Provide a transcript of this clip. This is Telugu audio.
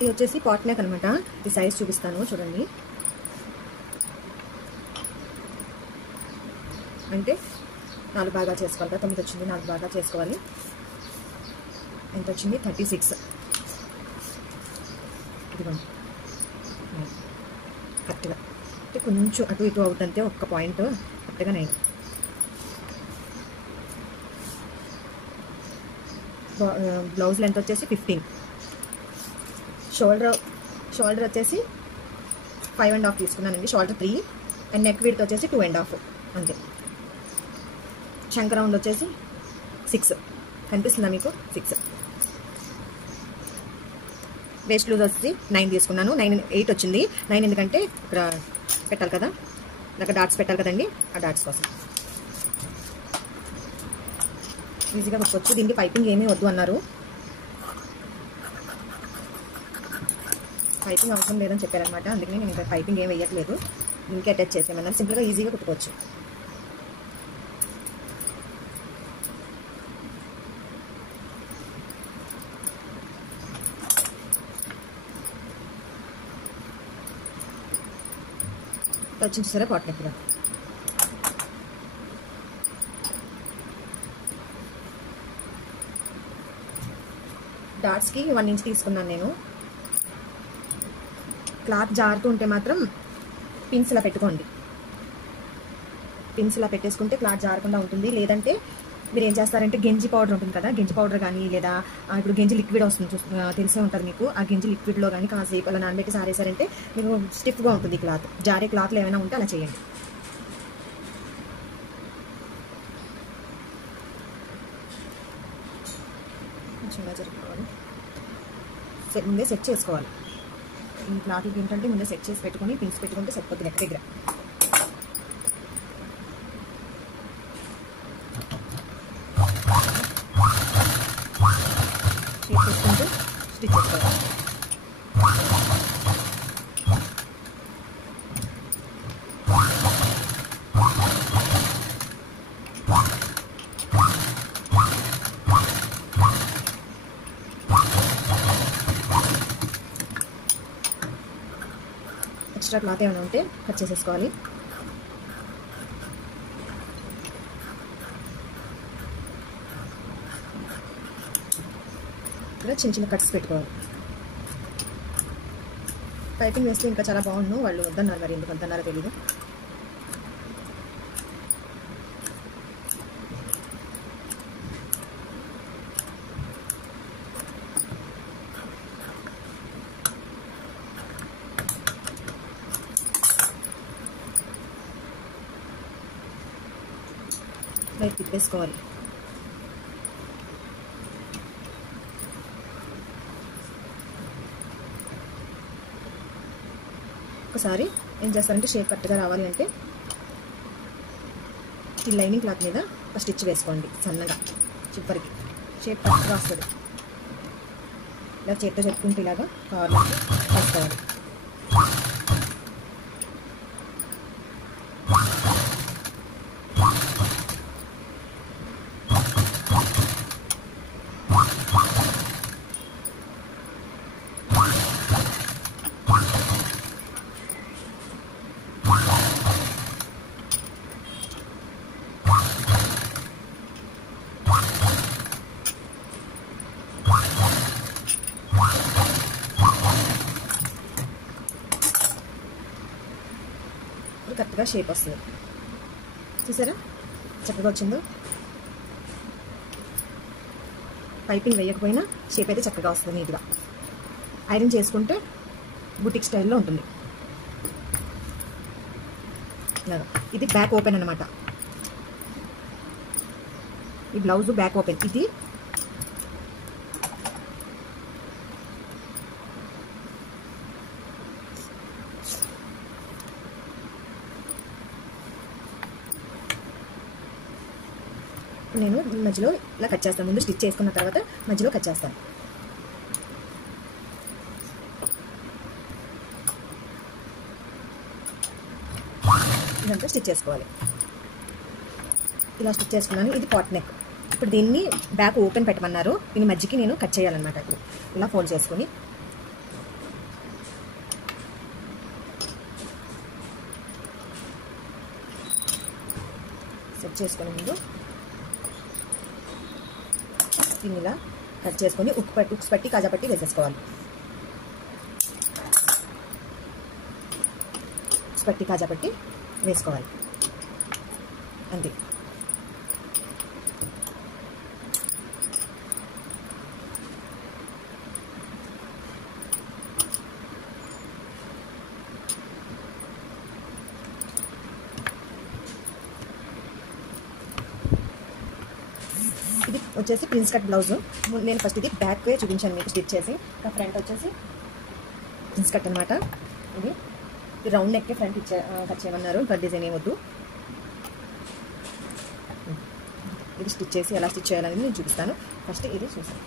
ఇది వచ్చేసి పాట్ నెక్ అనమాట. ఈ సైజ్ చూపిస్తాను చూడండి. అంటే 4 భాగాలు చేసుకోవాలి కదా, 9 వచ్చింది, 4 భాగాలు చేసుకోవాలి. ఎంత వచ్చింది? 36. ఇదిగోండి కరెక్ట్గా. అంటే కొంచెం అటు ఇటు అవుతుంటే ఒక్క పాయింట్ కరెక్ట్గా 9. బ్లౌజ్ లెంత్ వచ్చేసి 15. షోల్డర్ వచ్చేసి 5.5 తీసుకున్నానండి. షోల్డర్ 3 అండ్ నెక్ విడ్త్ వచ్చేసి 2.5 అంతే. చంక రౌండ్ వచ్చేసి 6. కనిపిస్తుందా మీకు? 6. వేస్ట్ లూజ్ వచ్చి 9 తీసుకున్నాను. 8 వచ్చింది. 9 ఎందుకంటే ఇక్కడ పెట్టాలి కదా, ఇలా డాట్స్ పెట్టాలి కదండి, ఆ డాట్స్ కోసం ఈజీగా కుట్టుకోవచ్చు. దీనికి పైపింగ్ ఏమీ వద్దు అన్నారు. పైపింగ్ అవసరం లేదని చెప్పారనమాట. అందుకని నేను ఇంకా పైపింగ్ ఏం వేయట్లేదు. దీనికి అటాచ్ చేసేమన్నారు. సింపుల్గా ఈజీగా కుట్టుకోవచ్చు. వచ్చింది సరే పాట్ నెక్గా. డాట్స్కి 1 ఇంచ్ తీసుకున్నాను నేను. క్లాత్ జారుతూ ఉంటే మాత్రం పిన్స్ ఇలా పెట్టుకోండి. పిన్స్ ఇలా పెట్టేసుకుంటే క్లాత్ జారకుండా ఉంటుంది. లేదంటే మీరు ఏం చేస్తారంటే గెంజి పౌడర్ ఉంటుంది కదా, గెంజి పౌడర్ కానీ లేదా ఇప్పుడు గెంజి లిక్విడ్ వస్తుంది తెలిసే ఉంటుంది మీకు. ఆ గెంజి లిక్విడ్లో కానీ కాసేపు అలా నానబెట్టి సారేసారంటే మీకు స్టిఫ్గా ఉంటుంది క్లాత్. జారే క్లాత్లు ఏమైనా ఉంటే అలా చేయండి. కొంచెంగా జరుపుకోవాలి. ముందే సెట్ చేసుకోవాలి. ఈ క్లాత్కి ఏంటంటే ముందే సెట్ చేసి పెట్టుకొని పిన్స్ పెట్టుకుంటే సరిపోతుంది నెక్ దగ్గర. షేప్ చేసుకుంటూ స్టిచ్ చేసుకోవాలి. ఎక్స్ట్రా క్లాత్ ఏమైనా ఉంటే కట్ చేసేసుకోవాలి. ఇక్కడ చిన్న చిన్న కట్స్ పెట్టుకోవాలి. పైపింగ్ వేస్తే ఇంకా చాలా బాగుండు. వాళ్ళు వద్దన్నారు, మరి ఎందుకు వద్దన్నారో తెలీదు. లైట్ తిప్పేసుకోవాలి. ఒకసారి ఏం చేస్తారంటే షేప్ కరెక్ట్గా రావాలి అంటే ఈ లైనింగ్ క్లాత్ మీద ఒక స్టిచ్ వేసుకోండి సన్నగా. చివరికి షేప్ కరెక్ట్గా వస్తుంది. ఇలా చేత్తో చెప్పుకుంటే ఇలాగా కార్నర్కి వేసుకోవాలి. కరెక్ట్గా షేప్ వస్తుంది. చూసారా చక్కగా వచ్చిందో. పైపింగ్ వేయకపోయినా షేప్ అయితే చక్కగా వస్తుంది నీట్గా. ఐరన్ చేసుకుంటే బుటిక్ స్టైల్లో ఉంటుంది. ఇలాగా ఇది బ్యాక్ ఓపెన్ అనమాట. ఈ బ్లౌజ్ బ్యాక్ ఓపెన్. ఇది నేను మధ్యలో ఇలా కట్ చేస్తాను. ముందు స్టిచ్ చేసుకున్న తర్వాత మధ్యలో కట్ చేస్తాను. ఇదంతా స్టిచ్ చేసుకోవాలి. ఇలా స్టిచ్ చేసుకున్నాను. ఇది పాట్ నెక్. ఇప్పుడు దీన్ని బ్యాక్ ఓపెన్ పెట్టమన్నారు. దీని మధ్యకి నేను కట్ చేయాలన్నమాట. ఇలా ఫోల్డ్ చేసుకొని సెట్ చేసుకొని ముందు దీన్ని ఇలా కట్ చేసుకొని ఉక్స్ పట్టి కాజా పట్టి వేసేసుకోవాలి. ఉక్స్ పట్టి కాజా పట్టి వేసుకోవాలి అంతే. ఇది వచ్చేసి ప్రిన్స్ కట్ బ్లౌజ్. నేను ఫస్ట్ ఇది బ్యాక్ వే చూపించాను మీకు స్టిచ్ చేసి. ఫ్రంట్ వచ్చేసి ప్రిన్స్ కట్ అనమాట. ఇది రౌండ్ నెక్ ఫ్రంట్ కట్ చేయమన్నారు, ఇంకా డిజైన్ ఏమొద్దు. ఇది స్టిచ్ చేసి ఎలా స్టిచ్ చేయాలనేది నేను చూపిస్తాను. ఫస్ట్ ఇది చూసాను.